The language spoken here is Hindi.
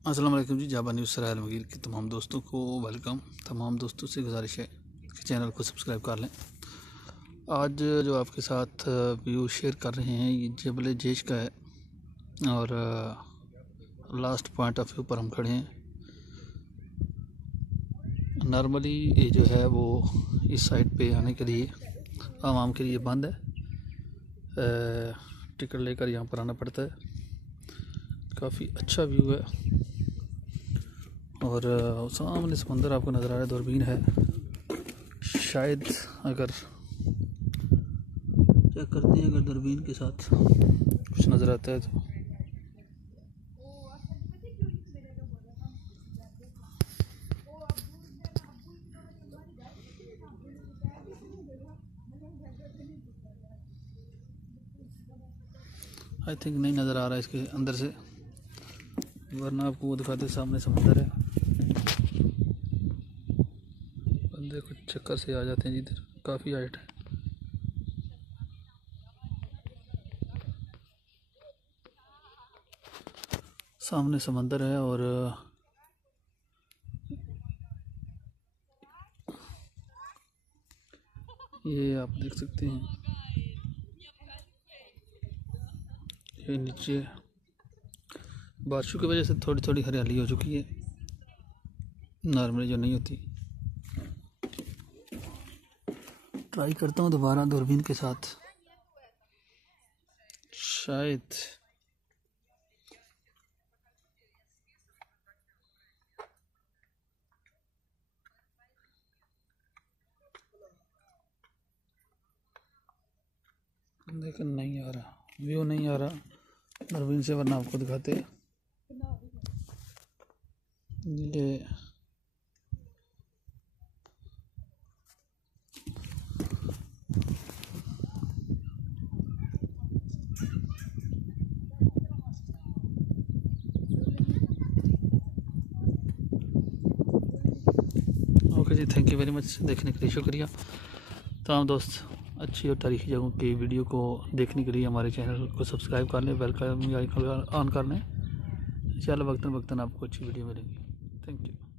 अस्सलाम वालेकुम जी। जाबा न्यूज़ मगीर के तमाम दोस्तों को वेलकम। तमाम दोस्तों से गुजारिश है कि चैनल को सब्सक्राइब कर लें। आज जो आपके साथ व्यू शेयर कर रहे हैं ये जबल जेश का है और लास्ट पॉइंट ऑफ व्यू पर हम खड़े हैं। नॉर्मली ये जो है वो इस साइड पे आने के लिए आवाम के लिए बंद है, टिकट लेकर यहाँ पर आना पड़ता है। काफ़ी अच्छा व्यू है और सामने समंदर आपको नज़र आ रहा है। दूरबीन है, शायद अगर चेक करते हैं अगर दूरबीन के साथ कुछ नज़र आता है तो आई थिंक नहीं नज़र आ रहा है इसके अंदर से, वरना आपको वो दिखाते सामने समंदर है। बंदे कुछ चक्कर से आ जाते हैं जिधर काफ़ी हाइट है। सामने समंदर है और ये आप देख सकते हैं ये नीचे बारिशों की वजह से थोड़ी थोड़ी हरियाली हो चुकी है, नॉर्मली जो नहीं होती। ट्राई करता हूँ दोबारा दूरबीन के साथ, शायद लेकिन नहीं आ रहा, व्यू नहीं आ रहा दूरबीन से, वरना आपको दिखाते ये ओके जी, थैंक यू वेरी मच देखने के लिए शुक्रिया। तमाम दोस्त अच्छी और तारीखी जगहों की वीडियो को देखने के लिए हमारे चैनल को सब्सक्राइब कर लें, बेल का आइकन ऑन कर लें। इंशाल्लाह वक्तन आपको अच्छी वीडियो मिलेगी। Thank you.